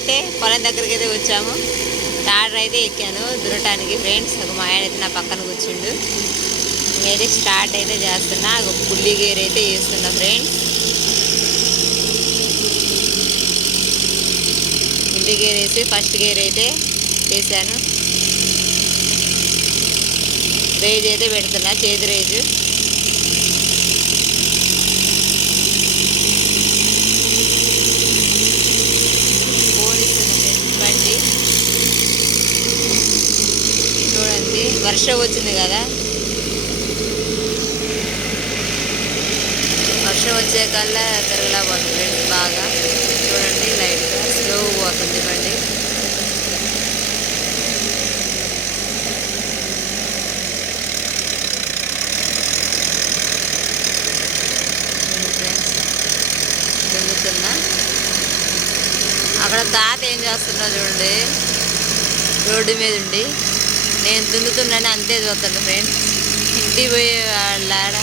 అయితే పొలం దగ్గరికి అయితే వచ్చాము. టాడర్ అయితే ఎక్కాను. దున్నటానికి ఫ్రెండ్స్ ఒక మా ఆయన అయితే నా పక్కన కూర్చుండు. నేనైతే స్టార్ట్ అయితే చేస్తున్నా. ఒక పుల్లి గేర్ అయితే వేస్తున్నా ఫ్రెండ్స్. పుల్లి గేర్ వేసి ఫస్ట్ గేర్ అయితే వేసాను. రేజ్ అయితే పెడుతున్నా. చేతి రేజు ఫోన్ ఇస్తుంది బండి చూడండి వర్షం వచ్చింది కదా. వర్షం వచ్చే కల్లా తిరగలా పోతుంది బాగా. చూడండి లైట్గా స్లో పోతుంది బండి. అక్కడ తాత ఏం చేస్తున్నా చూడండి. రోడ్డు మీద ఉండి. నేను దున్నుతున్నాను అంతే చూస్తాను ఫ్రెండ్స్ ఇంటికి పోయే వాళ్ళ ఆడ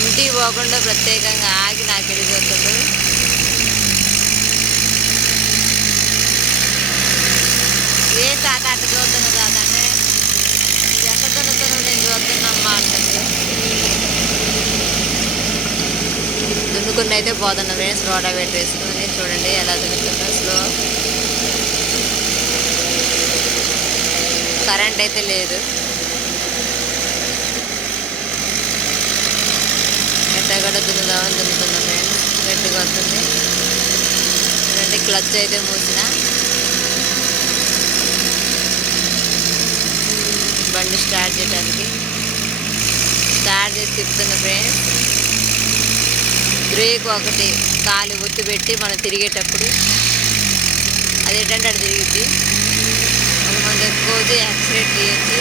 ఇంటికి పోకుండా ప్రత్యేకంగా ఆగి నాకు వెళ్ళి చూస్తాడు ఏ తాత అట్ట చూస్తున్నా తాత అంటే ఎక్కడ దున్నుతున్నా నేను చూస్తున్నామ్మా అంటుంది. దున్నుకుని అయితే పోతున్నా ఫ్రెండ్స్ రోడా పెట్టేసుకుని చూడండి ఎలా దున్నుతున్నా స్లో కరెంట్ అయితే లేదు. ఎట్టగడ దున్నుదామని దున్నుతున్నాం ఫ్రెండ్స్. గట్టిగా వస్తుంది. ఎందుకంటే క్లచ్ అయితే మూసిన. బండి స్టార్ట్ చేయడానికి. స్టార్ట్ చేసి తిప్పుతున్నా ఫ్రెండ్స్. బ్రేక్ ఒకటి కాలు ఒత్తి పెట్టి మనం తిరిగేటప్పుడు. అది ఏంటంటే అది తిరిగిద్ది. అది మనం యాక్సిడెంట్ చేయొచ్చు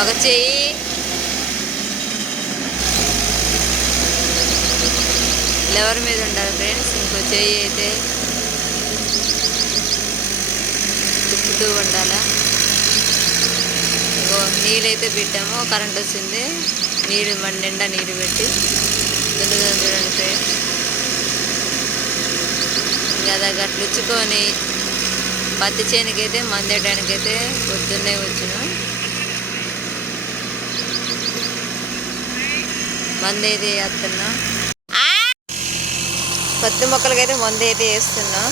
ఒక చెయ్యి లెవర్ మీద ఉండాలి ఫ్రెండ్స్ ఇంకో చెయ్యి అయితే. తిప్పుతూ ఉండాలా. ఇంకో నీళ్ళైతే పెట్టాము కరెంట్ వచ్చింది. నీరు మన నిండా నీరు పెట్టి దున్నుదాం చూడండి ఫ్రెండ్స్. ఇంకా అది గట్లుచ్చుకొని పత్తి చేనుకైతే మందేయడానికైతే పొద్దున్నే వచ్చును. మంది అయితే వేస్తున్నాం. పత్తి మొక్కలకైతే మందు అయితే వేస్తున్నాం.